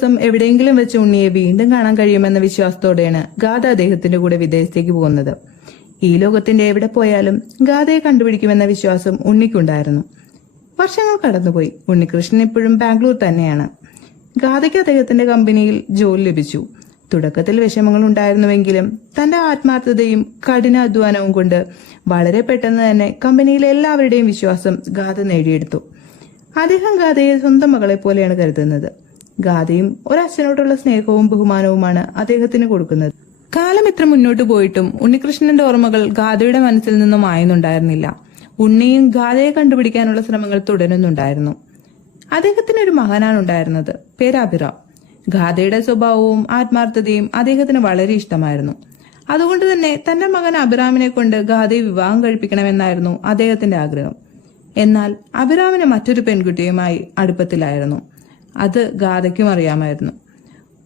ദിവസം എവിടെയെങ്കിലും വെച്ച് ഉണ്ണിയെ വീണ്ടും കാണാൻ കഴിയുമെന്ന വിശ്വാസത്തോടെയാണ് ഗാഥ അദ്ദേഹത്തിന്റെ കൂടെ വിദേശത്തേക്ക് പോകുന്നത്. ഈ ലോകത്തിന്റെ എവിടെ പോയാലും ഗാഥയെ കണ്ടുപിടിക്കുമെന്ന വിശ്വാസം ഉണ്ണിക്കുണ്ടായിരുന്നു. വർഷങ്ങൾ കടന്നുപോയി. ഉണ്ണികൃഷ്ണൻ ഇപ്പോഴും ബാംഗ്ലൂർ തന്നെയാണ്. ഗാഥയ്ക്ക് അദ്ദേഹത്തിന്റെ കമ്പനിയിൽ ജോലി ലഭിച്ചു. തുടക്കത്തിൽ വിഷമങ്ങൾ ഉണ്ടായിരുന്നുവെങ്കിലും തന്റെ ആത്മാർത്ഥതയും കഠിനാധ്വാനവും കൊണ്ട് വളരെ പെട്ടെന്ന് തന്നെ കമ്പനിയിലെ എല്ലാവരുടെയും വിശ്വാസം ഗാഥ നേടിയെടുത്തു. അദ്ദേഹം ഗാഥയെ സ്വന്തം മകളെ പോലെയാണ് കരുതുന്നത്. ഗാഥയും ഒരച്ഛനോടുള്ള സ്നേഹവും ബഹുമാനവുമാണ് അദ്ദേഹത്തിന് കൊടുക്കുന്നത്. കാലം എത്ര മുന്നോട്ട് പോയിട്ടും ഉണ്ണികൃഷ്ണന്റെ ഓർമ്മകൾ ഗാഥയുടെ മനസ്സിൽ നിന്നും മായുന്നുണ്ടായിരുന്നില്ല. ഉണ്ണിയും ഗാഥയെ കണ്ടുപിടിക്കാനുള്ള ശ്രമങ്ങൾ തുടരുന്നുണ്ടായിരുന്നു. അദ്ദേഹത്തിന് ഒരു മകനാണ് ഉണ്ടായിരുന്നത്. പേര് അഭിറാം. ഗാഥയുടെ സ്വഭാവവും ആത്മാർത്ഥതയും അദ്ദേഹത്തിന് വളരെ ഇഷ്ടമായിരുന്നു. അതുകൊണ്ട് തന്നെ തന്റെ മകൻ അഭിറാമിനെ കൊണ്ട് ഗാഥയെ വിവാഹം കഴിപ്പിക്കണമെന്നായിരുന്നു അദ്ദേഹത്തിന്റെ ആഗ്രഹം. എന്നാൽ അഭിറാമിന് മറ്റൊരു പെൺകുട്ടിയുമായി അടുപ്പത്തിലായിരുന്നു. അത് ഗാഥയ്ക്കും അറിയാമായിരുന്നു.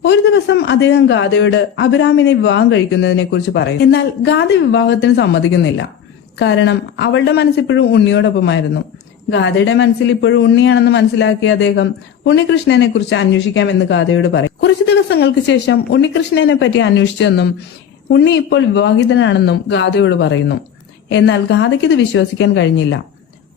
ഒരു ദിവസം അദ്ദേഹം ഗാഥയോട് അഭിറാമിനെ വിവാഹം കഴിക്കുന്നതിനെ കുറിച്ച് പറയും. എന്നാൽ ഗാഥ വിവാഹത്തിന് സമ്മതിക്കുന്നില്ല. കാരണം അവളുടെ മനസ്സിപ്പോഴും ഉണ്ണിയോടൊപ്പമായിരുന്നു. ഗാഥയുടെ മനസ്സിൽ ഇപ്പോഴും ഉണ്ണിയാണെന്ന് മനസ്സിലാക്കിയ അദ്ദേഹം ഉണ്ണികൃഷ്ണനെ കുറിച്ച് അന്വേഷിക്കാമെന്ന് ഗാഥയോട് പറയും. കുറച്ചു ദിവസങ്ങൾക്ക് ശേഷം ഉണ്ണികൃഷ്ണനെ പറ്റി അന്വേഷിച്ചെന്നും ഉണ്ണി ഇപ്പോൾ വിവാഹിതനാണെന്നും ഗാഥയോട് പറയുന്നു. എന്നാൽ ഗാഥയ്ക്ക് ഇത് വിശ്വസിക്കാൻ കഴിഞ്ഞില്ല.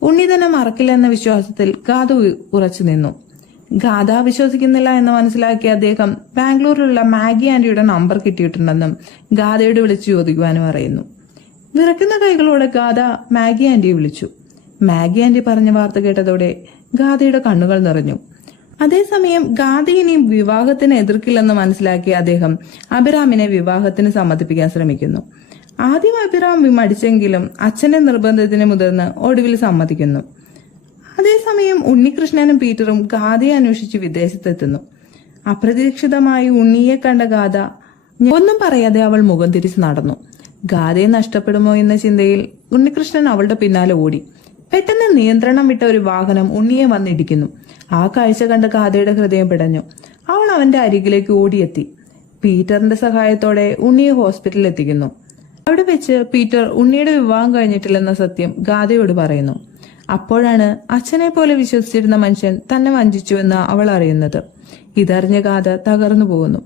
ഉണ്ണി തന്നെ മറക്കില്ല എന്ന വിശ്വാസത്തിൽ ഗാഥ ഉറച്ചു നിന്നു. ഗാഥ വിശ്വസിക്കുന്നില്ല എന്ന് മനസ്സിലാക്കിയ അദ്ദേഹം ബാംഗ്ലൂരിലുള്ള മാഗി ആന്റിയുടെ നമ്പർ കിട്ടിയിട്ടുണ്ടെന്നും ഗാഥയോട് വിളിച്ചു ചോദിക്കുവാനും അറിയുന്നു. വിറയ്ക്കുന്ന കൈകളോടെ ഗാഥ മാഗി ആന്റിയെ വിളിച്ചു. മാഗി ആന്റി പറഞ്ഞ വാർത്ത കേട്ടതോടെ ഗാഥയുടെ കണ്ണുകൾ നിറഞ്ഞു. അതേസമയം ഗാഥ ഇനിയും വിവാഹത്തിന് എതിർക്കില്ലെന്ന് മനസ്സിലാക്കിയ അദ്ദേഹം അഭിറാമിനെ വിവാഹത്തിന് സമ്മതിപ്പിക്കാൻ ശ്രമിക്കുന്നു. ആദ്യം അഭിറാം മടിച്ചെങ്കിലും അച്ഛന്റെ നിർബന്ധത്തിന് മുതിർന്ന് ഒടുവിൽ സമ്മതിക്കുന്നു. അതേസമയം ഉണ്ണികൃഷ്ണനും പീറ്ററും ഗാഥയെ അന്വേഷിച്ച് വിദേശത്തെത്തുന്നു. അപ്രതീക്ഷിതമായി ഉണ്ണിയെ കണ്ട ഗാഥ ഒന്നും പറയാതെ അവൾ മുഖം തിരിച്ച് നടന്നു. ഗാഥയെ നഷ്ടപ്പെടുമോ എന്ന ചിന്തയിൽ ഉണ്ണികൃഷ്ണൻ അവളുടെ പിന്നാലെ ഓടി. പെട്ടെന്ന് നിയന്ത്രണം വിട്ട ഒരു വാഹനം ഉണ്ണിയെ വന്നിടിക്കുന്നു. ആ കാഴ്ച കണ്ട ഗാഥയുടെ ഹൃദയം പിടഞ്ഞു. അവൾ അവന്റെ അരികിലേക്ക് ഓടിയെത്തി. പീറ്ററിന്റെ സഹായത്തോടെ ഉണ്ണിയെ ഹോസ്പിറ്റലിൽ എത്തിക്കുന്നു. അവിടെ വെച്ച് പീറ്റർ ഉണ്ണിയുടെ വിവാഹം കഴിഞ്ഞിട്ടില്ലെന്ന സത്യം ഗാഥയോട് പറയുന്നു. അപ്പോഴാണ് അച്ഛനെ പോലെ വിശ്വസിച്ചിരുന്ന മനുഷ്യൻ തന്നെ വഞ്ചിച്ചുവെന്ന് അവൾ അറിയുന്നത്. ഇതറിഞ്ഞ ഗാഥ തകർന്നു പോകുന്നു.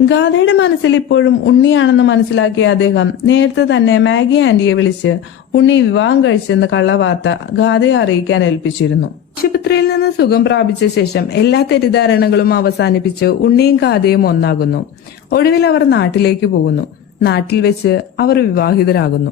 ഗാഥയുടെ മനസ്സിൽ ഇപ്പോഴും ഉണ്ണിയാണെന്ന് മനസ്സിലാക്കിയ അദ്ദേഹം നേരത്തെ തന്നെ മാഗി ആന്റിയെ വിളിച്ച് ഉണ്ണി വിവാഹം കഴിച്ചെന്ന കള്ളവാർത്ത ഗാഥയെ അറിയിക്കാൻ ഏൽപ്പിച്ചിരുന്നു. ആശുപത്രിയിൽ നിന്ന് സുഖം പ്രാപിച്ച ശേഷം എല്ലാ തെറ്റിദ്ധാരണകളും അവസാനിപ്പിച്ച് ഉണ്ണിയും ഗാഥയും ഒന്നാകുന്നു. ഒടുവിൽ അവർ നാട്ടിലേക്ക് പോകുന്നു. നാട്ടിൽ വെച്ച് അവർ വിവാഹിതരാകുന്നു.